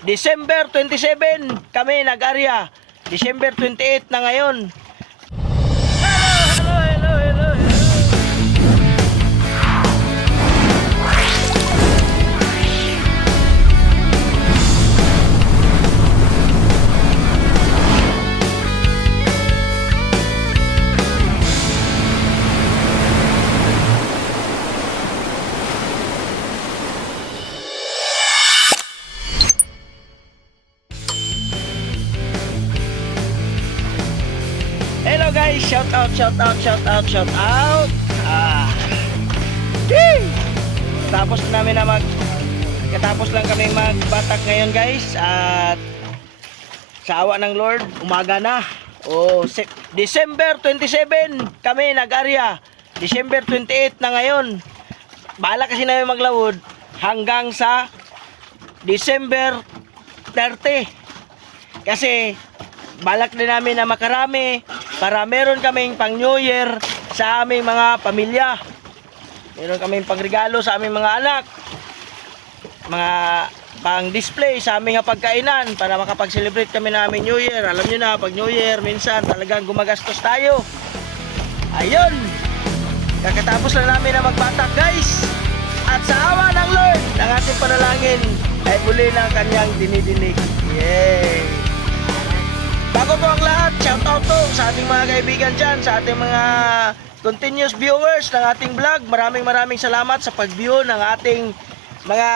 December 27 kami nag-arya. December 28 na ngayon. Guys, shout out, shout out, shout out, shout out. Ah. Yee! Tapos namin na mag Katapos lang kami magbatak ngayon guys at sa awa ng Lord, umaga na. Oh, se- December 27 kami nag-arya. December 28 na ngayon. Bala kasi namin maglawod hanggang sa December 30. Kasi balak din namin na makarami para meron kaming pang New Year sa aming mga pamilya. Meron kaming pangregalo sa aming mga anak. Mga pang display sa aming mga pagkainan para makapag-celebrate kami na aming New Year. Alam nyo na, pag New Year, minsan talagang gumagastos tayo. Ayun! Kakatapos lang namin na magbatak guys. At sa awa ng Lord, ang ating panalangin ay muli na kanyang dinidinig. Yay! Bago po ang lahat, shout out po sa ating mga kaibigan dyan, sa ating mga continuous viewers ng ating vlog. Maraming maraming salamat sa pag-view ng ating mga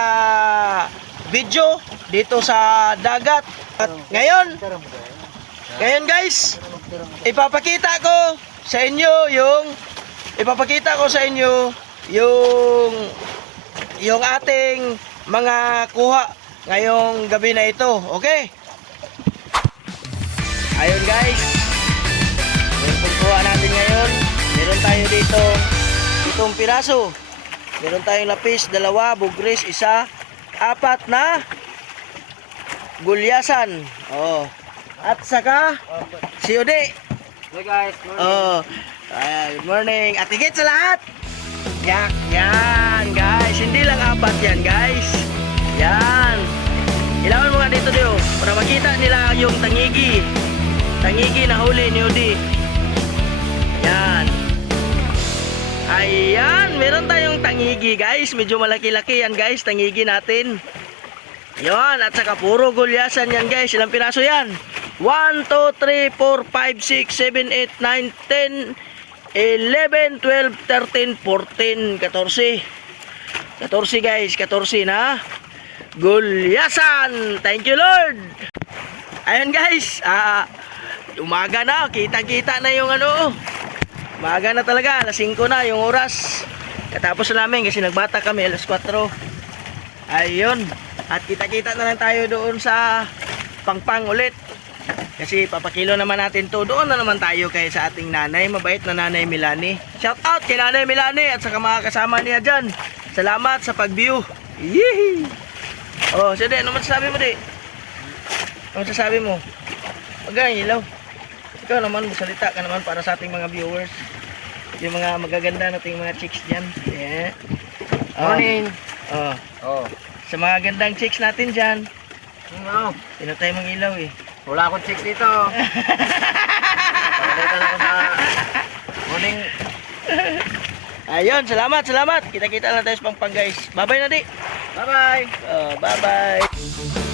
video dito sa dagat. At ngayon, ngayon guys, ipapakita ko sa inyo yung ipapakita ko sa inyo yung yung ating mga kuha ngayong gabi na ito. Okay? Ayun guys. Yung pagkuha natin ngayon, meron tayo dito itong piraso. Meron tayong lapis, dalawa, bugris, isa, apat na gulyasan. Oh. At saka si Ode. Hey guys, Oh. Ah, good morning. At higit sa lahat. Yak, yan guys. Hindi lang apat yan guys. Yan. Ilawan mo nga dito Dio para makita nila yung tangigi. Tangigi na huli ni Odi. Yan. Ayan, meron tayong tangigi guys. Medyo malaki-laki yan guys, tangigi natin. Yan, at saka puro gulyasan yan guys. Ilang piraso yan? 1, 2, 3, 4, 5, 6, 7, 8, 9, 10, 11, 12, 13, 14, 14. 14 guys, 14 na. Gulyasan! Thank you Lord! Ayan guys, ah, umaga na, kita-kita na yung ano, umaga na talaga, alas 5 na yung oras. Katapos na namin kasi nagbata kami, alas 4. Ayun, at kita-kita na lang tayo doon sa pangpang ulit. Kasi papakilo naman natin to. Doon na naman tayo kay sa ating nanay. Mabait na nanay Milani. Shout out kay nanay Milani at sa mga kasama niya dyan. Salamat sa pag-view. Yee! Oh, sige, ano masasabi mo di? Ano masasabi mo? Huwag ilaw. Ikaw naman, magsalita ka naman para sa ating mga viewers. Yung mga magaganda nating mga chicks dyan. Yeah. Oh, Morning. Oh, Oh. sa mga gandang chicks natin dyan. No. Tinatay mong ilaw eh. Wala akong chicks dito. Pagkita lang ako sa morning. Ayun, salamat, salamat. Kita-kita lang tayo sa pangpang guys. Bye-bye na di. Bye-bye. Oh, bye-bye.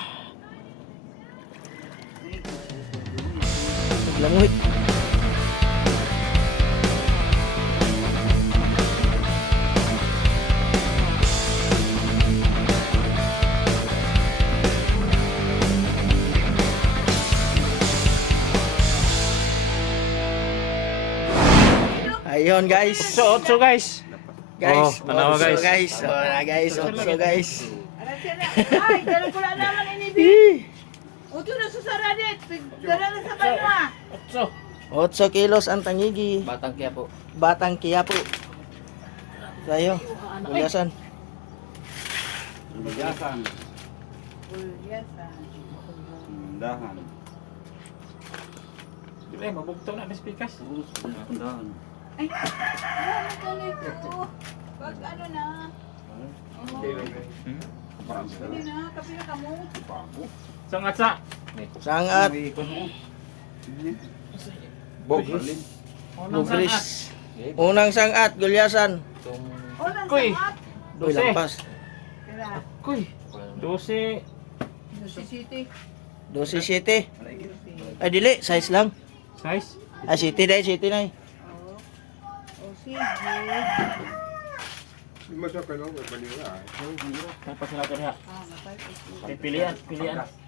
Langoy. Ayun guys. So, otso guys. Guys, Oh, otso, guys. guys. Oh, na guys, otso guys. Ay, ko lang naman inibi. Uto na sa saradit. Dala na sa banwa. Otso. 8 kilos ang tangigi. Batang kaya po. Batang Quiapo. Tayo. Bulasan. Bigasan, Yes, ah. dahan, Di ba, mabugtaw na spikas. dahan. Ay, ano nito? Pag ano na? Oh, pwede na. Kapila ka mo. Sang atsa. Sangat. Bogris. Unang sangat. Bugris. Unang sangat, gulyasan. O, lang Kuy. samat. Uy, Dose. lampas. Kuy. Dose. si City. 12 city. Ay, dili. Size lang. Size. Ay, city na, city na. Oh. O, sige. Tapos na ito niya. Ah, ko. Pilihan. Pilihan.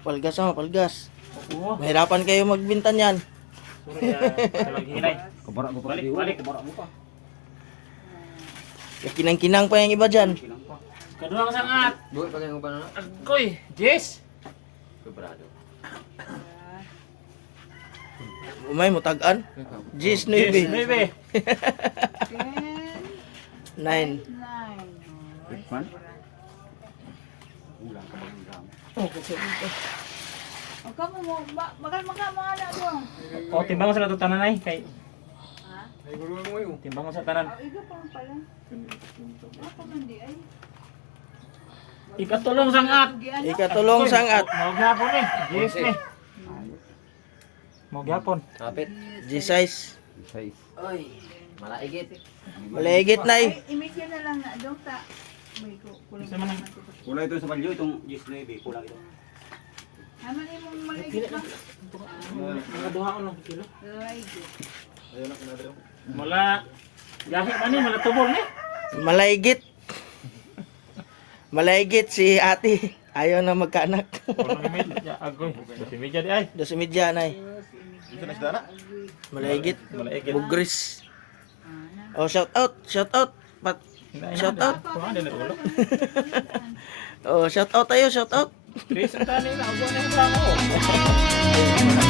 Palgas mo, palgas. Oo. Mahirapan kayo magbintan yan. Sorry, ah. Kabara mo pa Balik, balik. Kabara mo pa. Kinang-kinang pa yung iba dyan. Kaduhang sangat. Buhay pa kayo ba na? Kuy. Jess. Sobrado. Umay, mutagan. Gis, Jess. 9. Bebe. Ten, 9. nine. Tikman. Ulang ka bang gam. O, kamo mo. ba- Bakal maka mga na doon. O, timbang mo sa tanan ay. Kay. Ha? Timbang mo sa tanan. Ikaw pa pala. Ako man di ay. Ikatulong sangat. Ikatulong sangat. Magyapon eh. Jess eh. Magyapon. Kapit. G-size. Size. Oy. Malaigit. Maligit na eh. Ay, imigyan na lang na doon ta. May ku- kulang Isa man ang- naman ito. Kulang ito sa balyo, itong Gis Navy. Kulang ito. Naman yung maligit ba? Nakaduha ko ng kilo. Maligit. Mula. Gahi man eh. Mula tubol eh. Malaygit. Malaygit si ate. Ayaw na magkaanak. Kulang media. Agoy. Si media di ay. Dos media na eh. Malaygit. Malaigit. Bugris. Oh, shout out. Shout out. Pat Shout out. Oh, shout out tayo, shout out. Tres ang tani na. Ako na yung.